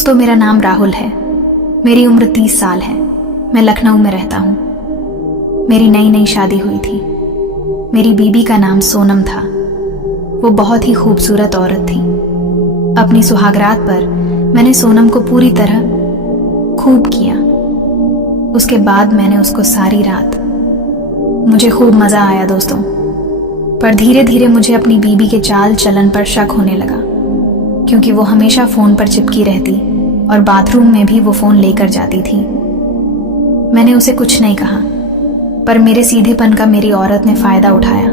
दोस्तों, मेरा नाम राहुल है। मेरी उम्र 30 साल है। मैं लखनऊ में रहता हूँ। मेरी नई नई शादी हुई थी। मेरी बीबी का नाम सोनम था। वो बहुत ही खूबसूरत औरत थी। अपनी सुहागरात पर मैंने सोनम को पूरी तरह खूब किया। उसके बाद मैंने उसको सारी रात, मुझे खूब मजा आया दोस्तों। पर धीरे धीरे मुझे अपनी बीबी के चाल चलन पर शक होने लगा, क्योंकि वो हमेशा फोन पर चिपकी रहती और बाथरूम में भी वो फोन लेकर जाती थी। मैंने उसे कुछ नहीं कहा, पर मेरे सीधेपन का मेरी औरत ने फायदा उठाया।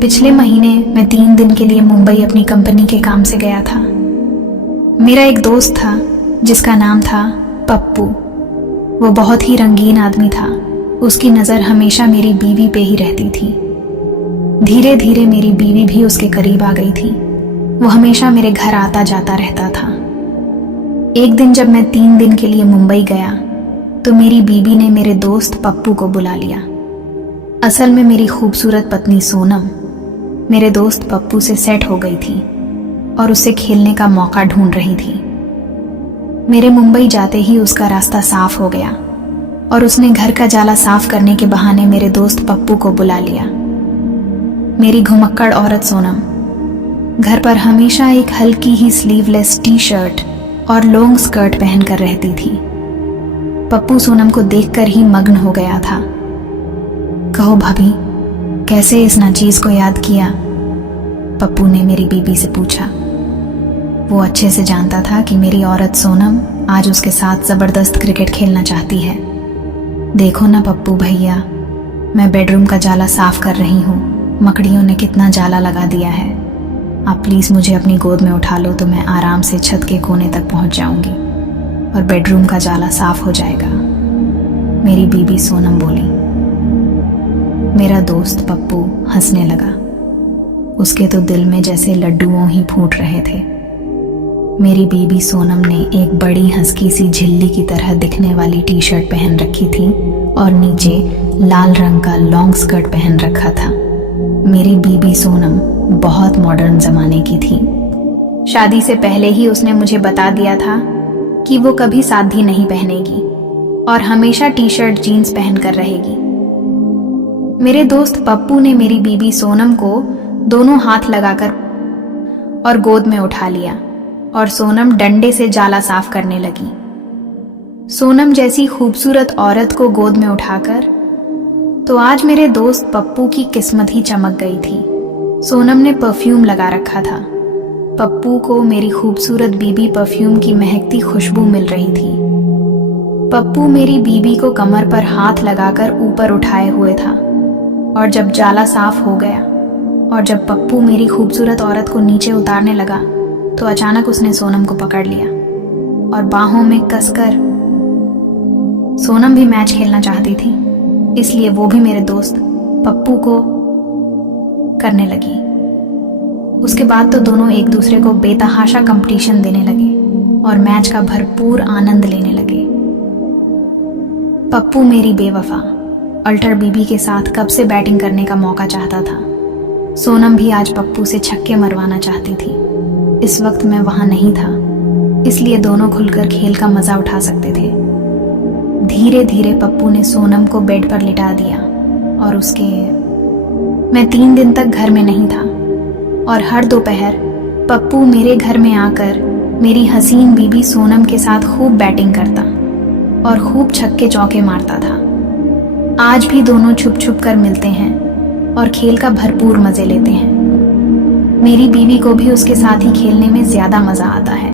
पिछले महीने मैं 3 दिन के लिए मुंबई अपनी कंपनी के काम से गया था। मेरा एक दोस्त था जिसका नाम था पप्पू। वो बहुत ही रंगीन आदमी था। उसकी नजर हमेशा मेरी बीवी पे ही रहती थी। धीरे धीरे मेरी बीवी भी उसके करीब आ गई थी। वो हमेशा मेरे घर आता जाता रहता था। एक दिन जब मैं 3 दिन के लिए मुंबई गया तो मेरी बीबी ने मेरे दोस्त पप्पू को बुला लिया। असल में मेरी खूबसूरत पत्नी सोनम मेरे दोस्त पप्पू से सेट हो गई थी और उससे खेलने का मौका ढूंढ रही थी। मेरे मुंबई जाते ही उसका रास्ता साफ हो गया और उसने घर का जाला साफ करने के बहाने मेरे दोस्त पप्पू को बुला लिया। मेरी घुमक्कड़ औरत सोनम घर पर हमेशा एक हल्की ही स्लीवलेस टी शर्ट और लॉन्ग स्कर्ट पहनकर रहती थी। पप्पू सोनम को देखकर ही मग्न हो गया था। कहो भाभी, कैसे इस नाचीज को याद किया? पप्पू ने मेरी बीबी से पूछा। वो अच्छे से जानता था कि मेरी औरत सोनम आज उसके साथ जबरदस्त क्रिकेट खेलना चाहती है। देखो ना पप्पू भैया, मैं बेडरूम का जाला साफ कर रही हूँ। मकड़ियों ने कितना जाला लगा दिया है। आप प्लीज मुझे अपनी गोद में उठा लो तो मैं आराम से छत के कोने तक पहुंच जाऊंगी और बेडरूम का जाला साफ हो जाएगा, मेरी बीबी सोनम बोली। मेरा दोस्त पप्पू हंसने लगा। उसके तो दिल में जैसे लड्डुओं ही फूट रहे थे। मेरी बीबी सोनम ने एक बड़ी हंसकी सी झिल्ली की तरह दिखने वाली टी शर्ट पहन रखी थी और नीचे लाल रंग का लॉन्ग स्कर्ट पहन रखा था। मेरी बीबी सोनम बहुत मॉडर्न जमाने की थी। शादी से पहले ही उसने मुझे बता दिया था कि वो कभी सादी नहीं पहनेगी और हमेशा टी शर्ट जीन्स पहनकर रहेगी। मेरे दोस्त पप्पू ने मेरी बीबी सोनम को दोनों हाथ लगाकर और गोद में उठा लिया और सोनम डंडे से जाला साफ करने लगी। सोनम जैसी खूबसूरत औरत को गोद में उठाकर तो आज मेरे दोस्त पप्पू की किस्मत ही चमक गई थी। सोनम ने परफ्यूम लगा रखा था। पप्पू को मेरी खूबसूरत बीबी परफ्यूम की महकती खुशबू मिल रही थी। पप्पू मेरी बीबी को कमर पर हाथ लगाकर ऊपर उठाए हुए था और जब जाला साफ हो गया और जब पप्पू मेरी खूबसूरत औरत को नीचे उतारने लगा तो अचानक उसने सोनम को पकड़ लिया और बाहों में कसकर। सोनम भी मैच खेलना चाहती थी, इसलिए वो भी मेरे दोस्त पप्पू को करने लगी। उसके बाद तो दोनों एक दूसरे को बेतहाशा कंपटीशन देने लगे और मैच का भरपूर आनंद लेने लगे। पप्पू मेरी बेवफा अल्टर बीबी के साथ कब से बैटिंग करने का मौका चाहता था। सोनम भी आज पप्पू से छक्के मरवाना चाहती थी। इस वक्त मैं वहां नहीं था, इसलिए दोनों खुलकर खेल का मजा उठा सकते थे। धीरे धीरे पप्पू ने सोनम को बेड पर लिटा दिया और मैं 3 दिन तक घर में नहीं था और हर दोपहर पप्पू मेरे घर में आकर मेरी हसीन बीबी सोनम के साथ खूब बैटिंग करता और खूब छक्के चौके मारता था। आज भी दोनों छुप छुप कर मिलते हैं और खेल का भरपूर मजे लेते हैं। मेरी बीवी को भी उसके साथ ही खेलने में ज्यादा मजा आता है।